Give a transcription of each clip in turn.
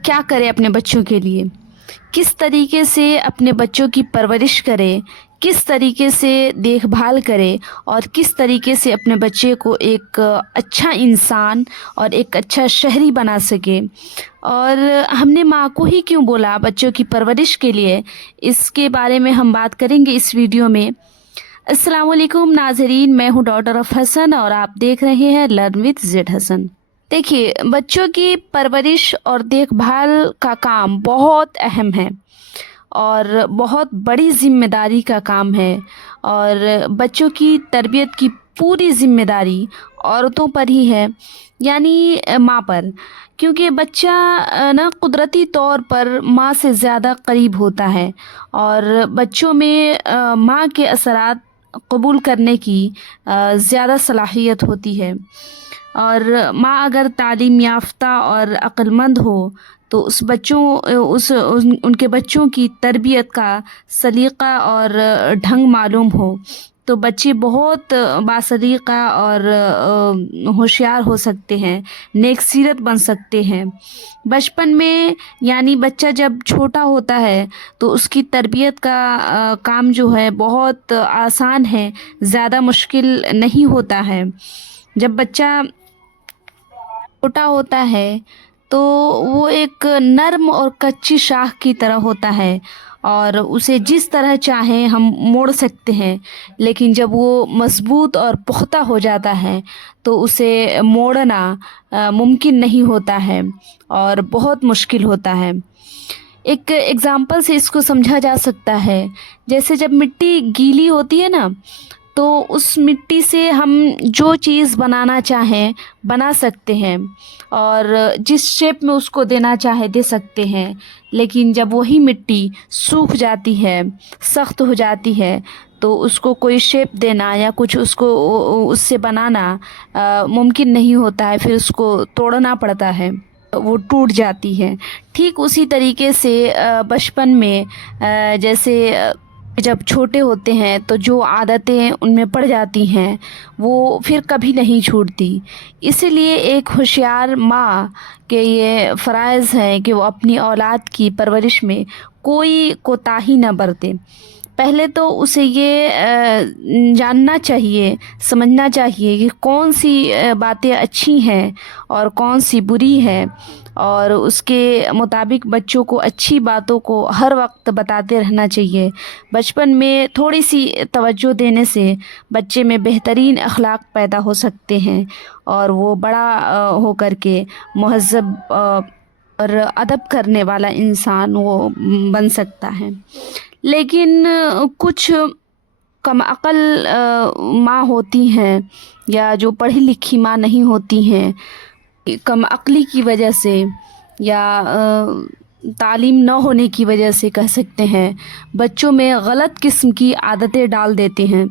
क्या करे अपने बच्चों के लिए, किस तरीके से अपने बच्चों की परवरिश करे, किस तरीके से देखभाल करे और किस तरीके से अपने बच्चे को एक अच्छा इंसान और एक अच्छा शहरी बना सके। और हमने माँ को ही क्यों बोला बच्चों की परवरिश के लिए, इसके बारे में हम बात करेंगे इस वीडियो में। अस्सलाम वालेकुम नाजरीन, मैं हूँ डॉटर ऑफ हसन और आप देख रहे हैं लर्न विद जेड हसन। देखिए, बच्चों की परवरिश और देखभाल का काम बहुत अहम है और बहुत बड़ी ज़िम्मेदारी का काम है। और बच्चों की तरबियत की पूरी ज़िम्मेदारी औरतों पर ही है, यानी माँ पर। क्योंकि बच्चा ना कुदरती तौर पर माँ से ज़्यादा करीब होता है और बच्चों में माँ के असरात कबूल करने की ज़्यादा सलाहियत होती है। और माँ अगर तालीम याफ्ता और अक्लमंद हो तो उनके बच्चों की तरबियत का सलीक़ा और ढंग मालूम हो तो बच्चे बहुत बासलीक़ा और होशियार हो सकते हैं, नेक सीरत बन सकते हैं। बचपन में यानी बच्चा जब छोटा होता है तो उसकी तरबियत का काम जो है बहुत आसान है, ज़्यादा मुश्किल नहीं होता है। जब बच्चा छोटा होता है तो वो एक नर्म और कच्ची शाख की तरह होता है और उसे जिस तरह चाहें हम मोड़ सकते हैं। लेकिन जब वो मज़बूत और पुख्ता हो जाता है तो उसे मोड़ना मुमकिन नहीं होता है और बहुत मुश्किल होता है। एक एग्ज़ाम्पल से इसको समझा जा सकता है, जैसे जब मिट्टी गीली होती है ना, तो उस मिट्टी से हम जो चीज़ बनाना चाहें बना सकते हैं और जिस शेप में उसको देना चाहे दे सकते हैं। लेकिन जब वही मिट्टी सूख जाती है, सख्त हो जाती है, तो उसको कोई शेप देना या कुछ उसको उससे बनाना मुमकिन नहीं होता है, फिर उसको तोड़ना पड़ता है, वो टूट जाती है। ठीक उसी तरीके से बचपन में जैसे जब छोटे होते हैं तो जो आदतें उनमें पड़ जाती हैं वो फिर कभी नहीं छूटती। इसीलिए एक होशियार माँ के ये फ़राइज़ हैं कि वो अपनी औलाद की परवरिश में कोई कोताही न बरते। पहले तो उसे ये जानना चाहिए, समझना चाहिए कि कौन सी बातें अच्छी हैं और कौन सी बुरी हैं, और उसके मुताबिक बच्चों को अच्छी बातों को हर वक्त बताते रहना चाहिए। बचपन में थोड़ी सी तवज्जो देने से बच्चे में बेहतरीन अखलाक पैदा हो सकते हैं और वो बड़ा हो कर के मुहज़्ज़ब और अदब करने वाला इंसान वो बन सकता है। लेकिन कुछ कम अक़ल माँ होती हैं या जो पढ़ी लिखी माँ नहीं होती हैं, कम अक़ली की वजह से या तालीम न होने की वजह से कह सकते हैं, बच्चों में गलत किस्म की आदतें डाल देते हैं।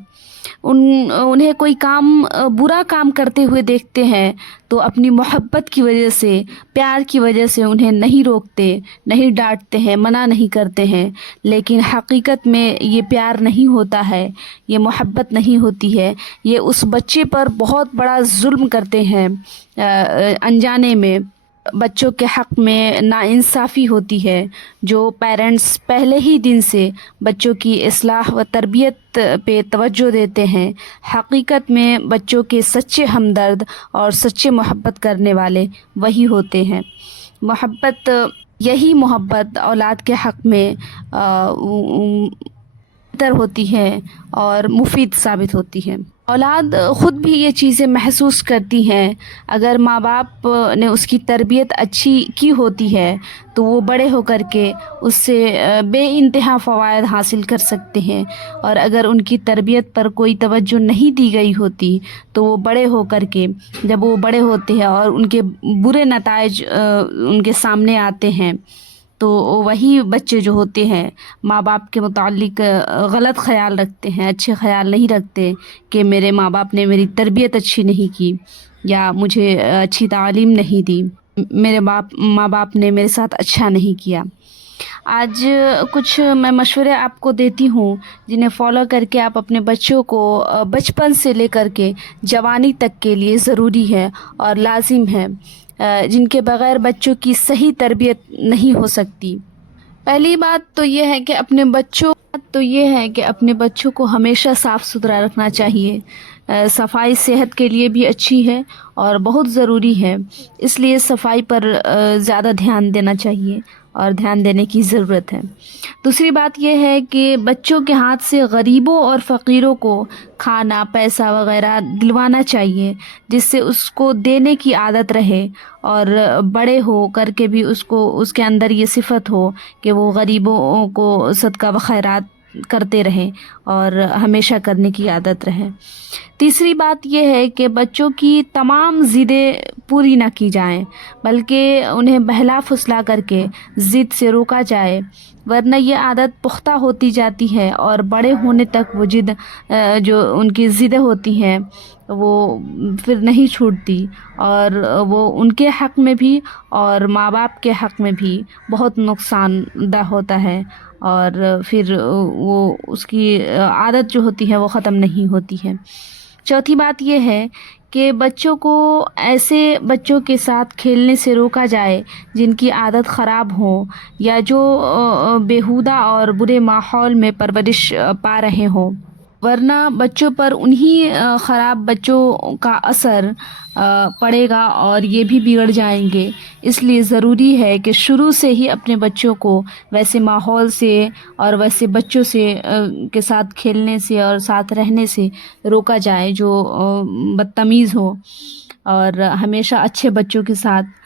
उन्हें कोई काम बुरा काम करते हुए देखते हैं तो अपनी मोहब्बत की वजह से, प्यार की वजह से उन्हें नहीं रोकते, नहीं डांटते हैं, मना नहीं करते हैं। लेकिन हकीकत में ये प्यार नहीं होता है, ये मोहब्बत नहीं होती है, ये उस बच्चे पर बहुत बड़ा जुल्म करते हैं। अनजाने में बच्चों के हक़ में नाइंसाफ़ी होती है। जो पेरेंट्स पहले ही दिन से बच्चों की इस्लाह व तरबियत पे तवज्जो देते हैं, हकीकत में बच्चों के सच्चे हमदर्द और सच्चे मोहब्बत करने वाले वही होते हैं। यही मोहब्बत औलाद के हक़ में बेहतर होती है और मुफीद साबित होती है। औलाद ख़ुद भी ये चीज़ें महसूस करती हैं। अगर माँ बाप ने उसकी तरबियत अच्छी की होती है तो वो बड़े होकर के उससे बेइंतहा फ़वाइद हासिल कर सकते हैं, और अगर उनकी तरबियत पर कोई तवज्जो नहीं दी गई होती तो वो बड़े होकर के, जब वो बड़े होते हैं और उनके बुरे नताइज उनके सामने आते हैं, तो वही बच्चे जो होते हैं माँ बाप के मुताल्लिक़ गलत ख़याल रखते हैं, अच्छे ख़याल नहीं रखते कि मेरे माँ बाप ने मेरी तरबियत अच्छी नहीं की या मुझे अच्छी तालीम नहीं दी, मेरे माँ बाप ने मेरे साथ अच्छा नहीं किया। آج کچھ میں مشورے آپ کو دیتی ہوں جنہیں فالو کر کے آپ اپنے بچوں کو بچپن سے لے کر کے جوانی تک کے لیے ضروری ہے اور لازم ہے، جن کے بغیر بچوں کی صحیح تربیت نہیں ہو سکتی۔ پہلی بات تو یہ ہے کہ اپنے بچوں کو ہمیشہ صاف ستھرا رکھنا چاہیے۔ صفائی صحت کے لیے بھی اچھی ہے اور بہت ضروری ہے، اس لیے صفائی پر زیادہ دھیان دینا چاہیے اور دھیان دینے کی ضرورت ہے۔ دوسری بات یہ ہے کہ بچوں کے ہاتھ سے غریبوں اور فقیروں کو کھانا پیسہ وغیرہ دلوانا چاہیے، جس سے اس کو دینے کی عادت رہے اور بڑے ہو کر کے بھی اس کے اندر یہ صفت ہو کہ وہ غریبوں کو صدقہ و خیرات کرتے رہیں اور ہمیشہ کرنے کی عادت رہے۔ تیسری بات یہ ہے کہ بچوں کی تمام ضدیں پوری نہ کی جائیں، بلکہ انہیں بہلا پھسلا کر کے ضد سے روکا جائے، ورنہ یہ عادت پختہ ہوتی جاتی ہے اور بڑے ہونے تک وہ جو ان کی ضدیں ہوتی ہیں وہ پھر نہیں چھوٹتی، اور وہ ان کے حق میں بھی اور ماں باپ کے حق میں بھی بہت نقصان دہ ہوتا ہے، اور پھر وہ اس کی عادت جو ہوتی ہے وہ ختم نہیں ہوتی ہے۔ چوتھی بات یہ ہے کہ بچوں کو ایسے بچوں کے ساتھ کھیلنے سے روکا جائے جن کی عادت خراب ہو یا جو بیہودہ اور برے ماحول میں پرورش پا رہے ہوں، ورنہ بچوں پر انہی خراب بچوں کا اثر پڑے گا اور یہ بھی بگڑ جائیں گے۔ اس لیے ضروری ہے کہ شروع سے ہی اپنے بچوں کو ویسے ماحول سے اور ویسے بچوں سے کے ساتھ کھیلنے سے اور ساتھ رہنے سے روکا جائے جو بدتمیز ہو، اور ہمیشہ اچھے بچوں کے ساتھ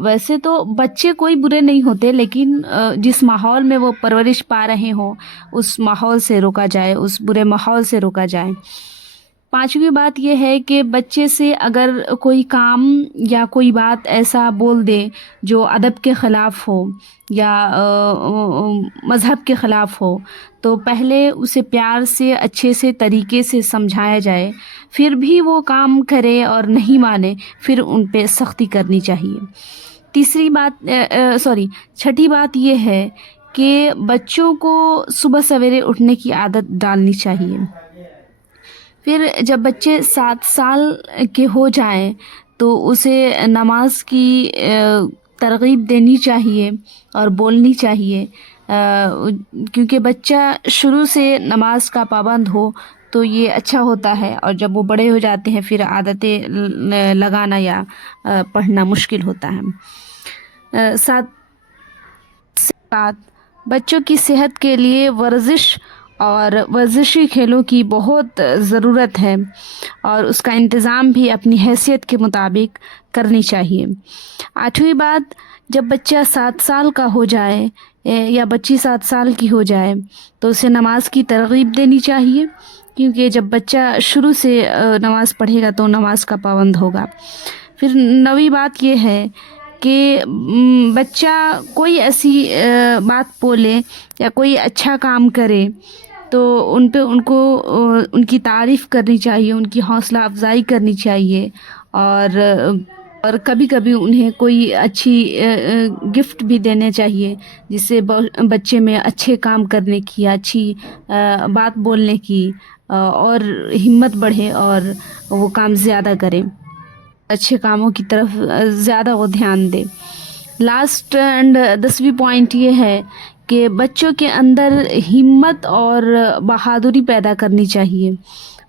ویسے تو بچے کوئی برے نہیں ہوتے، لیکن جس ماحول میں وہ پرورش پا رہے ہوں اس ماحول سے روکا جائے، اس برے ماحول سے روکا جائے۔ پانچویں بات یہ ہے کہ بچے سے اگر کوئی کام یا کوئی بات ایسا بول دے جو ادب کے خلاف ہو یا مذہب کے خلاف ہو تو پہلے اسے پیار سے اچھے سے طریقے سے سمجھایا جائے، پھر بھی وہ کام کرے اور نہیں مانے پھر ان پہ سختی کرنی چاہیے۔ چھٹی بات یہ ہے کہ بچوں کو صبح سویرے اٹھنے کی عادت ڈالنی چاہیے۔ پھر جب بچے 7 سال کے ہو جائیں تو اسے نماز کی ترغیب دینی چاہیے اور بولنی چاہیے، کیونکہ بچہ شروع سے نماز کا پابند ہو تو یہ اچھا ہوتا ہے، اور جب وہ بڑے ہو جاتے ہیں پھر عادتیں لگانا یا پڑھنا مشکل ہوتا ہے۔ ساتھ بچوں کی صحت کے لیے ورزش اور ورزشی کھیلوں کی بہت ضرورت ہے، اور اس کا انتظام بھی اپنی حیثیت کے مطابق کرنی چاہیے۔ 8ویں بات، جب بچہ 7 سال کا ہو جائے یا بچی 7 سال کی ہو جائے تو اسے نماز کی ترغیب دینی چاہیے، کیونکہ جب بچہ شروع سے نماز پڑھے گا تو نماز کا پابند ہوگا۔ پھر 9ویں بات یہ ہے کہ بچہ کوئی ایسی بات بولے یا کوئی اچھا کام کرے تو ان کی تعریف کرنی چاہیے، ان کی حوصلہ افزائی کرنی چاہیے، اور کبھی کبھی انہیں کوئی اچھی گفٹ بھی دینے چاہیے جس سے بچے میں اچھے کام کرنے کی، اچھی بات بولنے کی اور ہمت بڑھے اور وہ کام زیادہ کرے، اچھے کاموں کی طرف زیادہ وہ دھیان دے۔ لاسٹ اینڈ 10ویں پوائنٹ یہ ہے کہ بچوں کے اندر ہمت اور بہادری پیدا کرنی چاہیے۔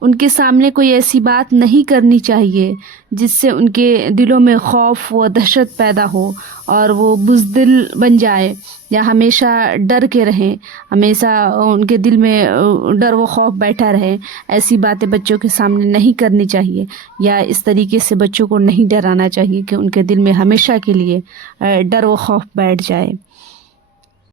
ان کے سامنے کوئی ایسی بات نہیں کرنی چاہیے جس سے ان کے دلوں میں خوف و دہشت پیدا ہو اور وہ بزدل بن جائے یا ہمیشہ ڈر کے رہیں، ہمیشہ ان کے دل میں ڈر و خوف بیٹھا رہے۔ ایسی باتیں بچوں کے سامنے نہیں کرنی چاہیے، یا اس طریقے سے بچوں کو نہیں ڈرانا چاہیے کہ ان کے دل میں ہمیشہ کے لیے ڈر و خوف بیٹھ جائے۔